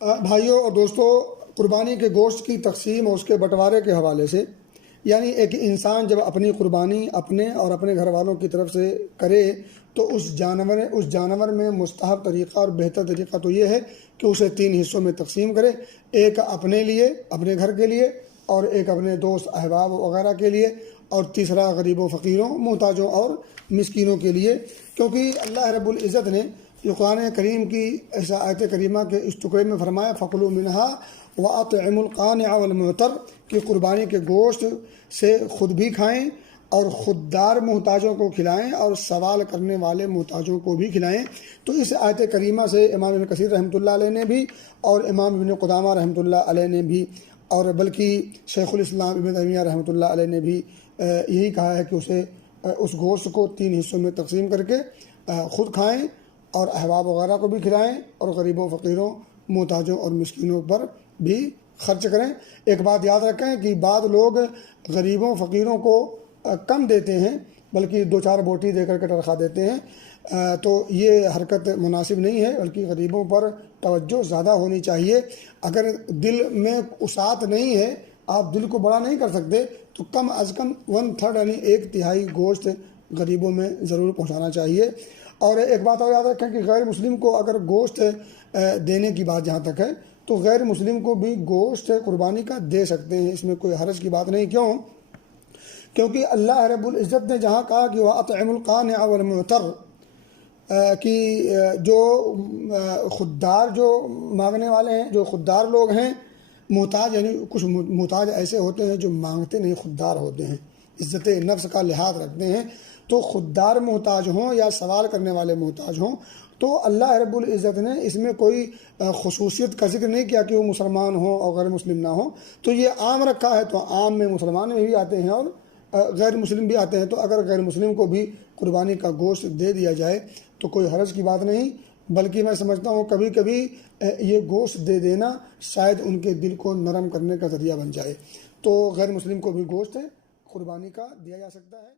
بھائیوں اور دوستوں، قربانی کے گوشت کی تقسیم اور اس کے بٹوارے کے حوالے سے، یعنی ایک انسان جب اپنی قربانی اپنے اور اپنے گھر والوں کی طرف سے کرے تو اس جانور میں مستحب طریقہ اور بہتر طریقہ تو یہ ہے کہ اسے 3 حصوں میں تقسیم کرے، ایک اپنے لیے، اپنے گھر کے لیے، اور ایک اپنے دوست احباب وغیرہ کے لیے، اور تیسرا غریبوں، فقیروں، محتاجوں اور مسکینوں کے لیے، کیونکہ اللہ رب العزت نے یہ قرآن کریم کی ایسا آیت کریمہ کے اس ٹکڑے میں فرمایا فَكُلُوا مِنْهَا وَأَطْعِمُوا الْقَانِعَ وَالْمُعْتَرَّ کہ قربانی کے گوشت سے خود بھی کھائیں اور خوددار محتاجوں کو کھلائیں اور سوال کرنے والے محتاجوں کو بھی کھلائیں۔ تو اس آیت کریمہ سے امام ابن کثیر رحمۃ اللہ علیہ نے بھی اور امام ابن قدامہ رحمۃ اللہ علیہ نے بھی اور بلکہ شیخ الاسلام ابن تیمیہ رحمۃ اللہ علیہ نے بھی یہی کہا ہے کہ اسے اس گوشت کو 3 حصوں میں تقسیم کر کے خود کھائیں اور احباب وغیرہ کو بھی کھلائیں اور غریبوں، فقیروں، محتاجوں اور مسکینوں پر بھی خرچ کریں۔ ایک بات یاد رکھیں کہ بعض لوگ غریبوں، فقیروں کو کم دیتے ہیں، بلکہ 2-4 بوٹی دے کر کے تنخواہ دیتے ہیں، تو یہ حرکت مناسب نہیں ہے، بلکہ غریبوں پر توجہ زیادہ ہونی چاہیے۔ اگر دل میں وسعت نہیں ہے، آپ دل کو بڑا نہیں کر سکتے، تو کم از کم 1/3 یعنی 1/3 گوشت غریبوں میں ضرور پہنچانا چاہیے۔ اور ایک بات اور یاد رکھیں کہ غیر مسلم کو اگر گوشت دینے کی بات جہاں تک ہے تو غیر مسلم کو بھی گوشت قربانی کا دے سکتے ہیں، اس میں کوئی حرج کی بات نہیں۔ کیونکہ اللہ رب العزت نے جہاں کہا کہ وَأَطْعِمُوا الْقَانِعَ وَالْمُعْتَرَّ کہ جو خوددار، جو مانگنے والے ہیں، جو خوددار لوگ ہیں، محتاج یعنی کچھ محتاج ایسے ہوتے ہیں جو مانگتے نہیں، خوددار ہوتے ہیں، عزت نفس کا لحاظ رکھتے ہیں، تو خوددار محتاج ہوں یا سوال کرنے والے محتاج ہوں تو اللہ رب العزت نے اس میں کوئی خصوصیت کا ذکر نہیں کیا کہ وہ مسلمان ہوں اور غیر مسلم نہ ہوں، تو یہ عام رکھا ہے، تو عام میں مسلمان بھی آتے ہیں اور غیر مسلم بھی آتے ہیں، تو اگر غیر مسلم کو بھی قربانی کا گوشت دے دیا جائے تو کوئی حرج کی بات نہیں، بلکہ میں سمجھتا ہوں کبھی کبھی یہ گوشت دے دینا شاید ان کے دل کو نرم کرنے کا ذریعہ بن جائے، تو غیر مسلم کو بھی گوشت قربانی کا دیا جا سکتا ہے۔